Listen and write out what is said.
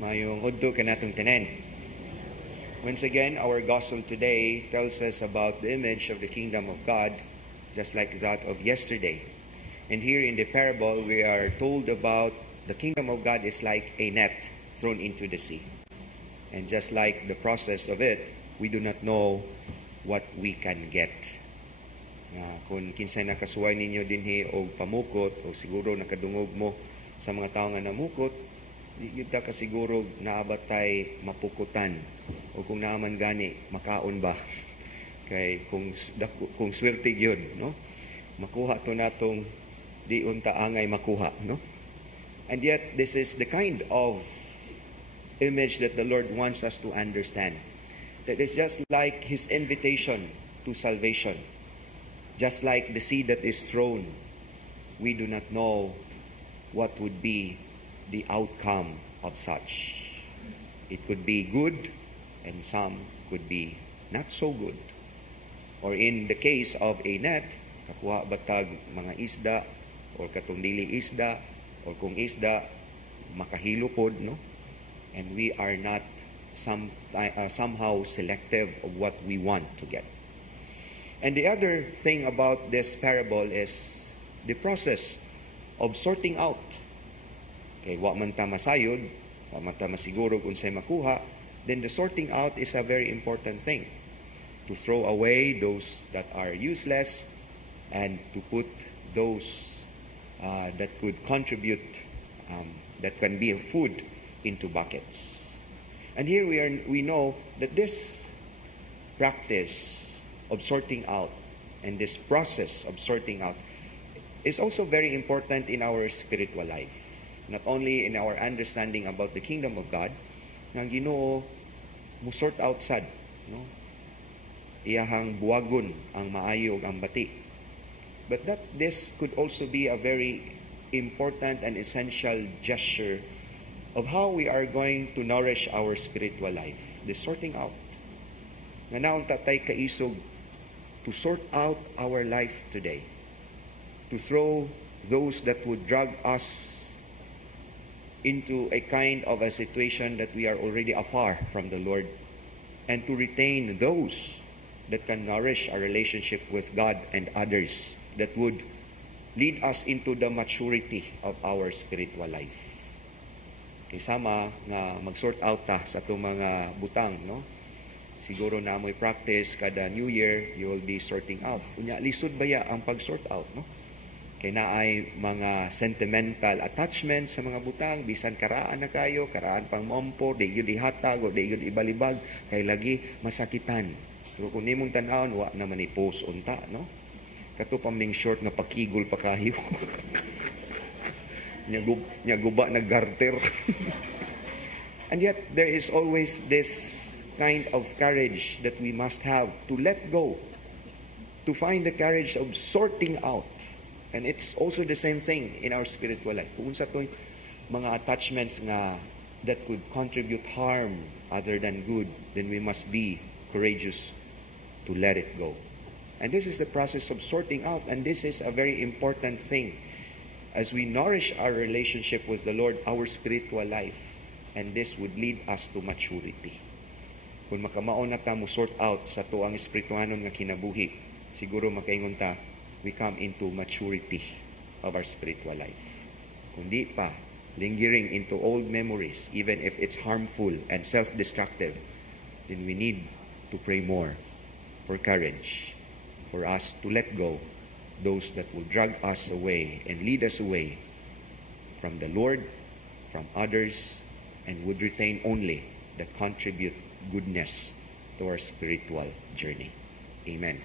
Mayong udto kanatong tanan. Once again, our gospel today tells us about the image of the kingdom of God, just like that of yesterday. And here in the parable, we are told about the kingdom of God is like a net thrown into the sea. And just like the process of it, we do not know what we can get. Kung kinsay nakasuway ninyo dinhi og pamukot o siguro nakadungog mo sa mga tao nga namukot, di kita ka siguro naabatay mapukutan o kung naaman gani makaon ba kay kung swerte gyud, no, makuha to natong di unta angay makuha, no. And yet this is the kind of image that the Lord wants us to understand, that is just like His invitation to salvation. Just like the seed that is thrown, we do not know what would be the outcome of such. It could be good, and some could be not so good. Or in the case of a net, kakuha batag mga isda, or katong dili isda, or kung isda, makahilo pod, no? And we are not somehow selective of what we want to get. And the other thing about this parable is the process of sorting out. Okay, wa man ta masayod, wa man ta masiguro kung sa'y makuha, then the sorting out is a very important thing. To throw away those that are useless and to put those that could contribute, that can be food, into buckets. And here we know that this practice of sorting out and this process of sorting out is also very important in our spiritual life. Not only in our understanding about the kingdom of God, nga Ginoo mo sort out sad, no? Iyahang buwagon ang maayo ug ang bati. But that this could also be a very important and essential gesture of how we are going to nourish our spiritual life. The sorting out. Nga naon tatay kaisog to sort out our life today, to throw those that would drag us into a kind of a situation that we are already afar from the Lord, and to retain those that can nourish our relationship with God and others, that would lead us into the maturity of our spiritual life. Kasama nga mag-sort out ta sa itong mga butang, no? Siguro na mo'y practice kada New Year, you will be sorting out. Kunya, lisod ba ya ang pag-sort out, no? Kaya na ay mga sentimental attachments sa mga butang, bisan karaan na kayo, karaan pang mompo, di yun ihatag, o di yun ibalibag, kay lagi masakitan. Pero kung nimong tanawon, wa naman i-post unta, no? Kato paming short nga pakigol pa kayo. Nya guba na garter. And yet, there is always this kind of courage that we must have to let go, to find the courage of sorting out. And it's also the same thing in our spiritual life. Kung sa itong mga attachments nga that could contribute harm other than good, then we must be courageous to let it go. And this is the process of sorting out, and this is a very important thing as we nourish our relationship with the Lord, our spiritual life, and this would lead us to maturity. Kung makamaon na ta mo sort out sa tuang espirituhanon nga kinabuhi, siguro makaingon ta, we come into maturity of our spiritual life. Kung di pa, lingering into old memories, even if it's harmful and self-destructive, then we need to pray more for courage, for us to let go those that will drag us away and lead us away from the Lord, from others, and would retain only that contribute goodness to our spiritual journey. Amen.